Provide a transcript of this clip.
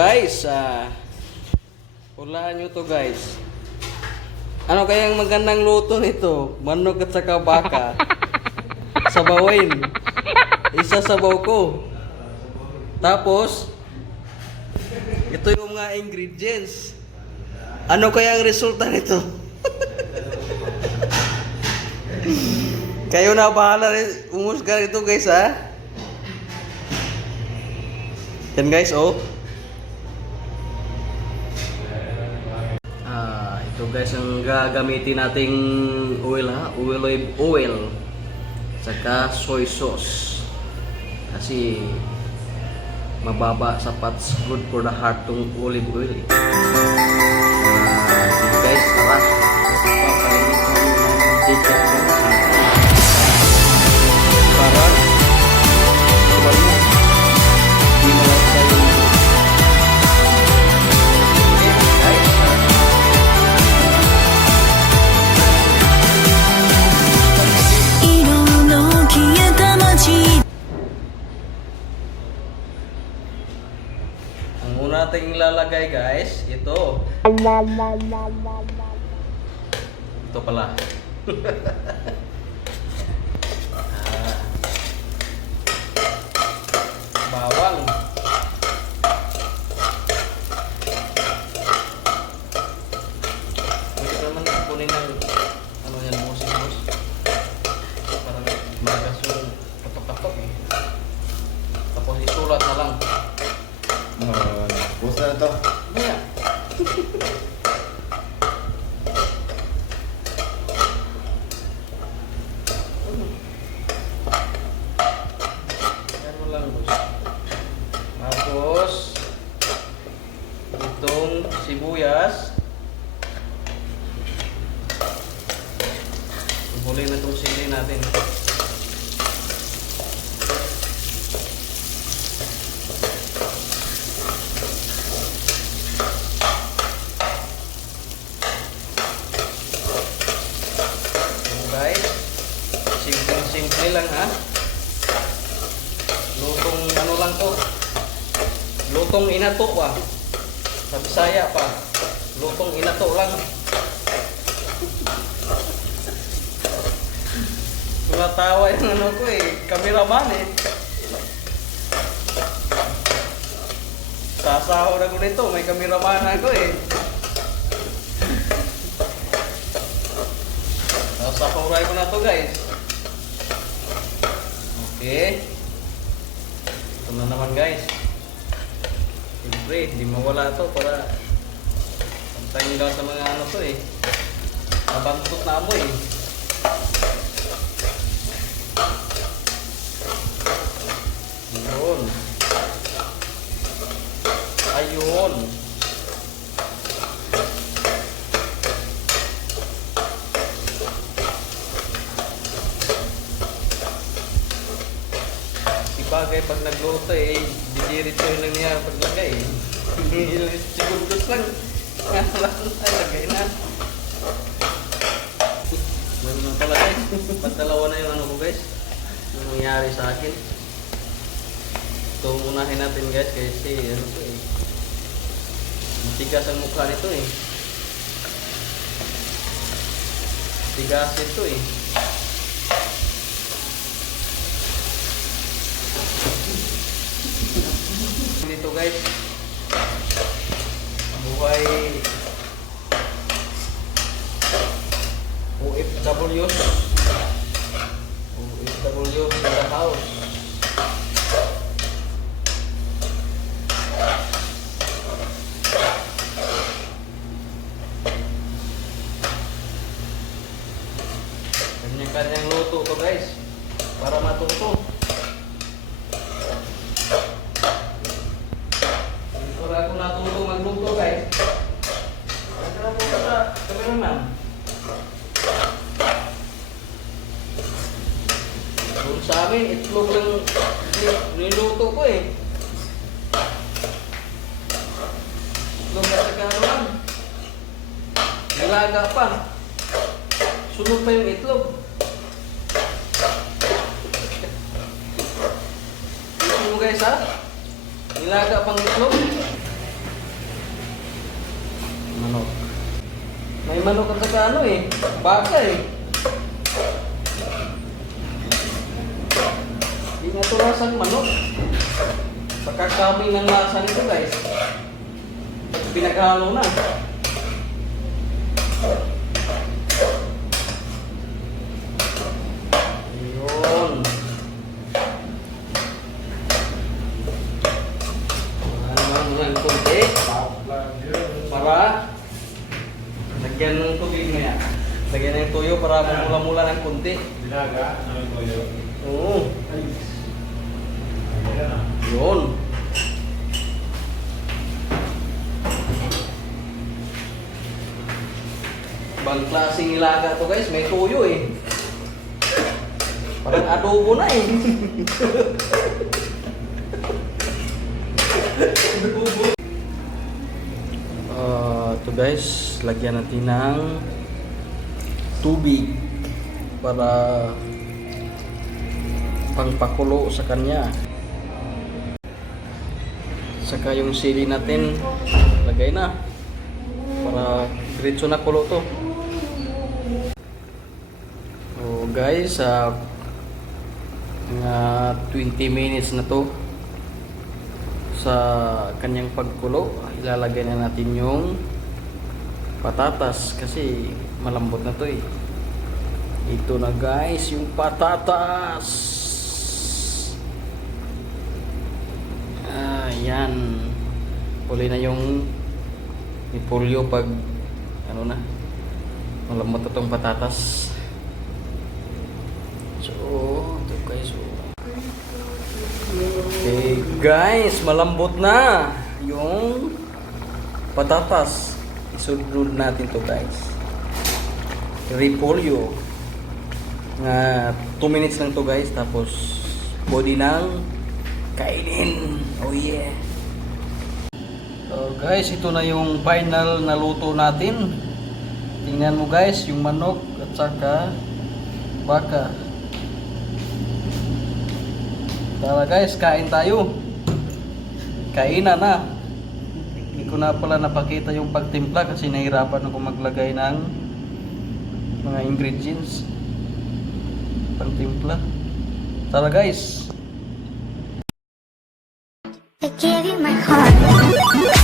guys, hulaan nyo to guys. Ano kayang magandang luto nito? Manok at saka baka. Sabawin. Isasabaw ko. Tapos, ito yung mga ingredients. Ano kaya ang resulta nito? Kayo na bahala rin umusga ito guys ha. Yan guys oh. Ito guys ang gagamitin nating oil ha. Oil. Saka soy sauce. Kasi mababa sapat good for the heart tong olive oil eh. Guys, tara. Papainit ko ng chicken para baru dimulai saya. Ang una nating ilalagay guys, ito. Ito pala. Bawang. Pwede naman kunin ng ano yan, musik-mus. Para magas yung katok-katok eh. Tapos isulat na lang. Bus na ito. Maya. Yan mo lang boss. Tapos itong sibuyas. Ibulin na itong sili natin. Guys, simple lang ha. Lutong ano lang to. Lutong inato pa. Sa Bisaya pa. Lutong inato lang. Tumatawa yung ano ko eh. Cameraman eh. Sasahod ako nito. May cameraman ako eh. Sasahuray ko na to guys. Okay. Ito na naman guys. Siyempre, di mawala to para pantanggal sa mga ano to eh. Nabantot na mo eh. Ayun. Ayun. Bagay pag nagluto eh, didirit ko yung nangyayari paglagay eh. Sigurdos lang. Lagay na. Meron lang pala guys. Pagdalawa na yung ano ko guys. Yung nangyari sa akin. Ito unahin natin guys kasi ano to eh. Matigas ang mukha nito eh. Tigas ito eh. Dito guys, buhay OFWs in the house. Kanya-kanyang luto to guys para matuto. Ako natuto magluto guys. Ano po sa cameraman? Doon sa amin, itlog lang niluto ko eh. Itlog at saka ano lang. Nilaga pa. Sunod pa yung itlog. Ito mo guys ha. Nilaga pang itlog. manok. May manok at saka ano eh, baka eh. Hindi nga ito lasang manok. Pagkakaming ng lasa nito guys. Pinaghalo na. Yun. Ano konti. Para lagyan ng tubig na yan. Lagyan ng tuyo para mamula-mula ng konti. Dinaga, ano yung toyo? Oo. Yun. Bang klaseng nilaga to guys, may tuyo eh. Parang adobo na eh. Ito guys, lagyan natin ng tubig para pangpakulo sa kanya. Saka yung sili natin lagay na para diretso na kulo to. So guys, mga 20 minutes na to sa kanyang pagkulo. Ilalagay na natin yung patatas kasi malambot na to eh. Ito na guys, yung patatas. Ayan. Huli na yung ipolyo pag ano na, malambot na tong patatas. So, ito guys. Okay guys, malambot na yung patatas. Isunod natin to guys. Repolyo. Nga 2 minutes lang to guys. Tapos body ng kainin. Oh yeah. So guys, ito na yung final na luto natin. Tingnan mo guys, yung manok at saka baka. Tara guys, kain tayo. Kainan na. Hindi ko na pala napakita yung pagtimpla kasi nahirapan ako maglagay ng mga ingredients pagtimpla. Tara guys. I gave you my heart.